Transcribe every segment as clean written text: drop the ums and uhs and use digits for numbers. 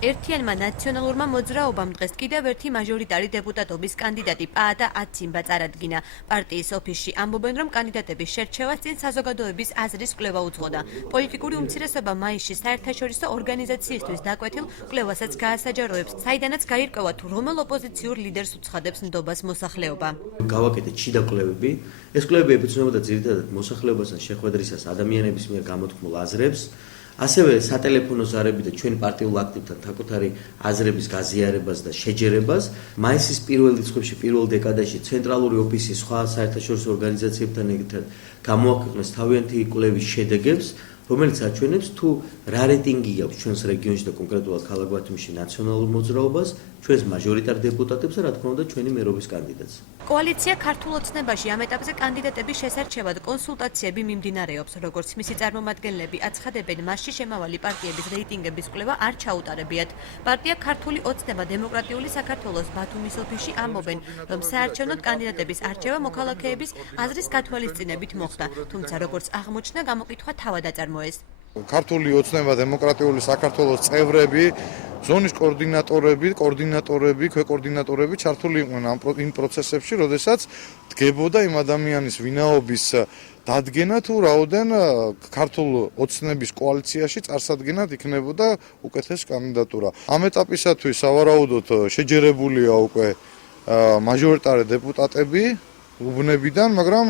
ერთიანმა ნაციონალურმა მოძრაობამ დღეს კიდევ ერთი მაჟორიტარი დეპუტატობის კანდიდატი პაატა აციმბა წარადგინა. პარტიის ოფისში ამბობენ, რომ კანდიდატების შერჩევას წინ საზოგადოების აზრის კვლევა უძღოდა. პოლიტიკური უმცირესობა მაისში საერთაშორისო ორგანიზაციისთვის დაკვეთილ კვლევასაც გაასაჯაროებს, საიდანაც გაირკვევა თუ რომელ ოპოზიციურ ლიდერს უცხადებს ნდობას მოსახლეობა. გავაკეთეთ შიდა კვლევები. ეს კვლევები ეფუძნებოდა ძირითადად მოსახლეობასთან შეხვედრისას ადამიანების მიერ გამოთქმულ აზრებს. ასევე სატელეფონო ზარები და ჩვენ პარტიულ აქტივთან საკუთარი აზრების გაზიარებას და შეჯერებას. მაისის პირველ რიცხვებში, პირველ დეკადაში ცენტრალური ოფისი სხვა საერთაშორისო ორგანიზაციებთან ერთად გამოაქვეყნეს თავიანთი კვლევის შედეგებს, რომელიც აჩვენებს თუ რა რეიტინგი აქვს ჩვენს რეგიონში და კონკრეტულად ქალაქ ბათუმში ნაციონალურ მოძრაობას, ჩვენს მაჟორიტარ დეპუტატებს და რა თქმა უნდა ჩვენი მერობის კანდიდატს. კოალიცია ქართულ ოცნებაში ამ ეტაპზე კანდიდატების შესარჩევად კონსულტაციები მიმდინარეობს, როგორც მისი წარმომადგენლები აცხადებენ, მასში შემავალი პარტიების რეიტინგების კვლევა არ ჩაუტარებიათ. პარტია ქართული ოცნება დემოკრატიული საქართველოს ბათუმის ოფისში ამბობენ, რომ საარჩევნოდ კანდიდატების არჩევა მოქალაქეების აზრის გათვალისწინებით მოხდა, თუმცა როგორც აღმოჩნდა, გამოკითხვა თავად აწარმოეს. ქართული ოცნება დემოკრატიული საქართველოს წევრები, ზონის კოორდინატორები, ქვეკოორდინატორები ჩართული იყვნენ იმ პროცესებში, როდესაც დგებოდა იმ ადამიანის ვინაობის დადგენა თუ რაოდენ ქართულ ოცნების კოალიციაში წარსადგენად იქნებოდა უკეთეს კანდიდატურა. ამ ეტაპისათვის სავარაუდოდ შეჯერებულია უკვე მაჟორიტარი დეპუტატები უბნებიდან, მაგრამ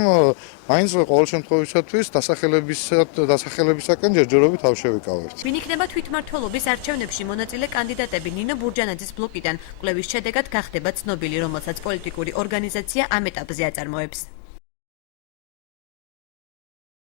მაინც ყოველ შემთხვევისათვის დასახელებისაკენ ჯერჯერობით არ შევიკავებთ. ვინ იქნება თვითმმართველობის არჩევნებში მონაწილე კანდიდატები? ნინო ბურჯანაძის ბლოკიდან კვლევის შედეგად გახდება ცნობილი, რომელსაც პოლიტიკური ორგანიზაცია ამ ეტაპზე აწარმოებს.